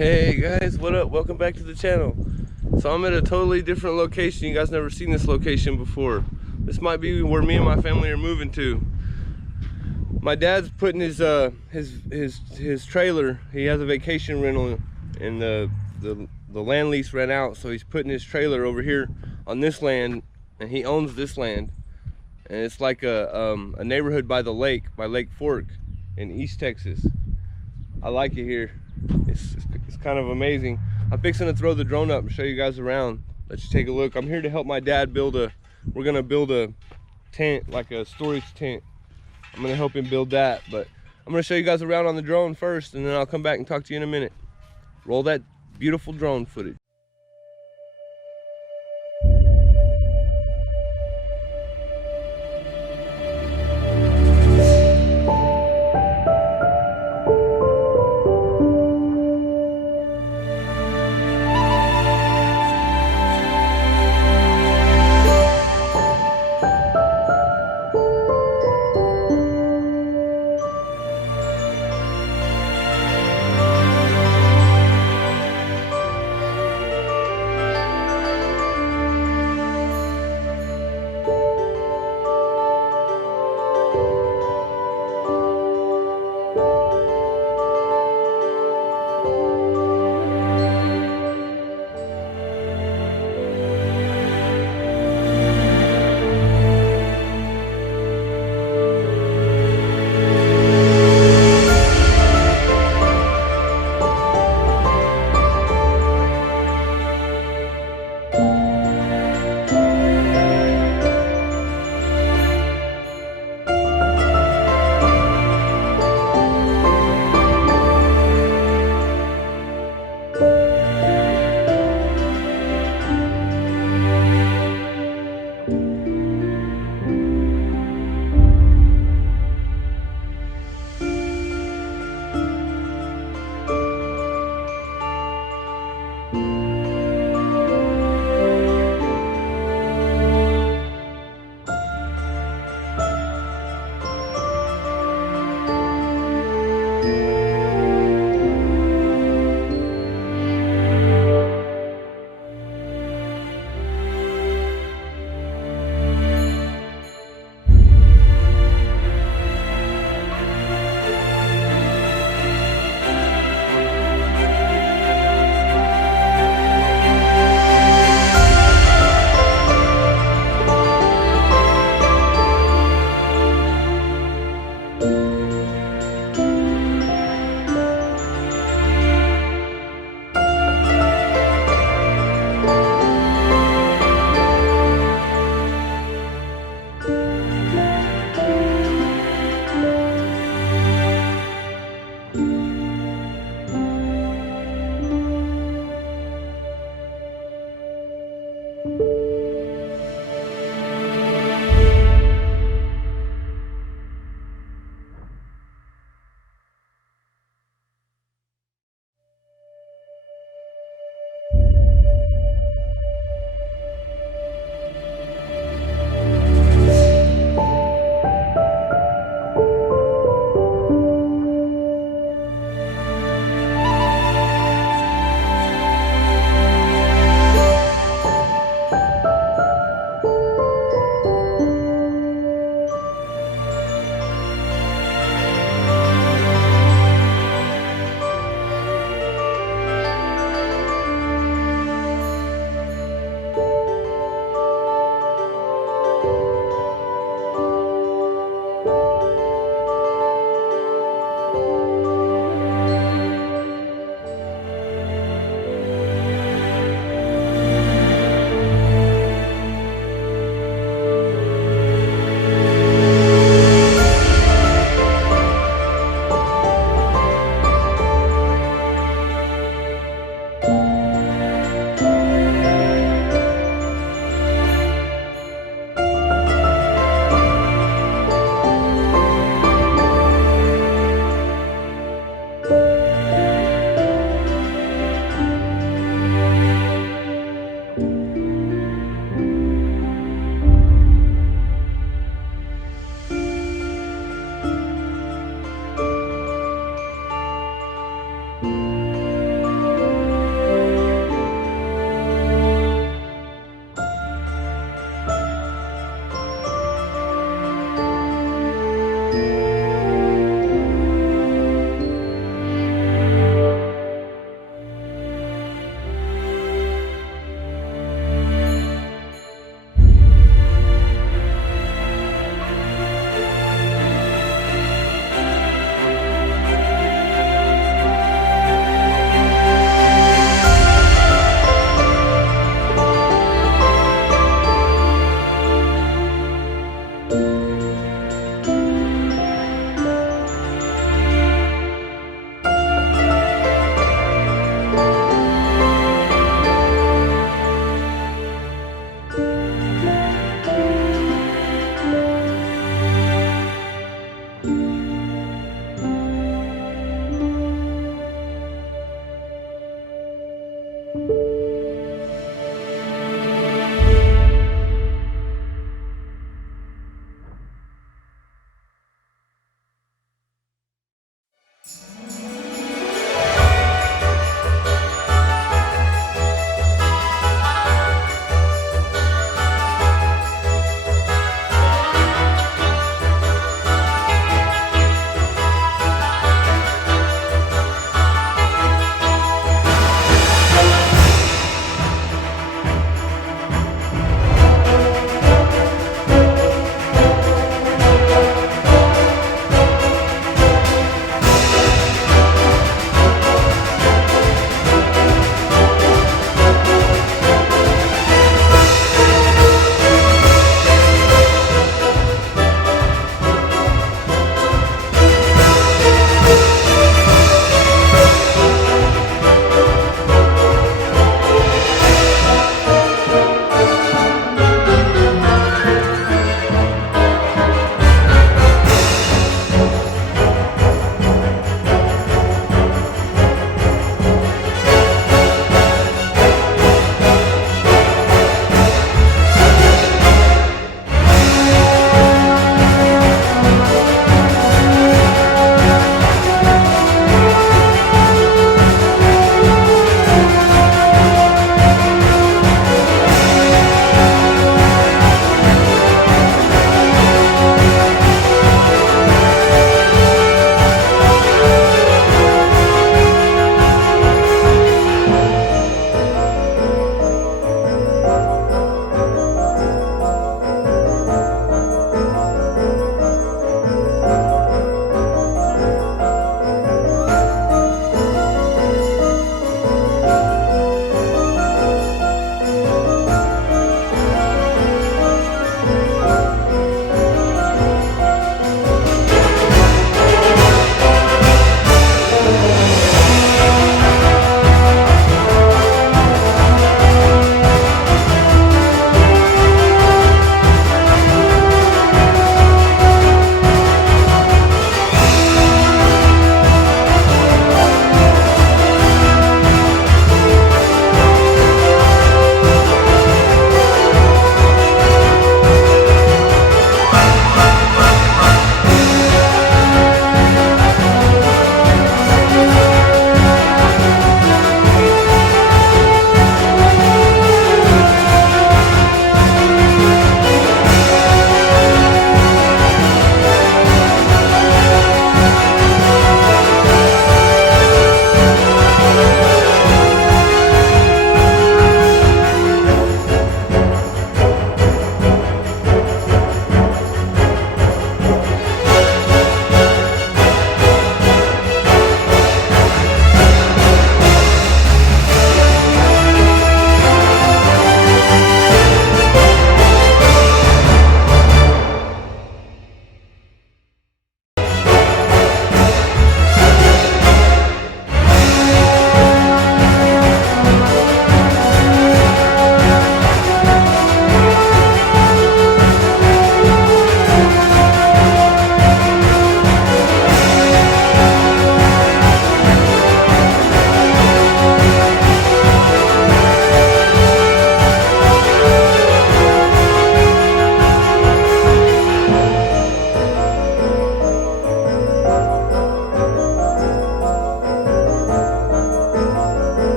Hey guys, what up? Welcome back to the channel. So I'm at a totally different location. You guys never seen this location before. This might be where me and my family are moving to. My dad's putting his trailer. He has a vacation rental and the land lease ran out, so he's putting his trailer over here on this land, and he owns this land. And it's like a neighborhood by the lake, by Lake Fork in East Texas. I like it here. It's kind of amazing. I'm fixing to throw the drone up and show you guys around. Let you take a look. I'm here to help my dad we're gonna build a tent, like a storage tent. I'm gonna help him build that, but I'm gonna show you guys around on the drone first, and then I'll come back and talk to you in a minute. Roll that beautiful drone footage.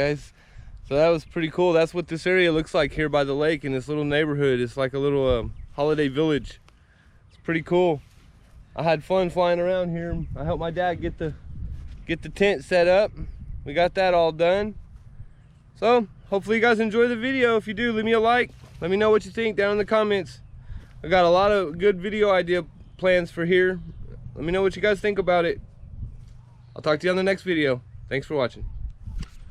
guys. So that was pretty cool. That's what this area looks like here by the lake in this little neighborhood. It's like a little holiday village. It's pretty cool. I had fun flying around here. I helped my dad get the tent set up. We got that all done. So hopefully you guys enjoy the video. If you do, leave me a like. Let me know what you think down in the comments. I got a lot of good video idea plans for here. Let me know what you guys think about it. I'll talk to you on the next video. Thanks for watching.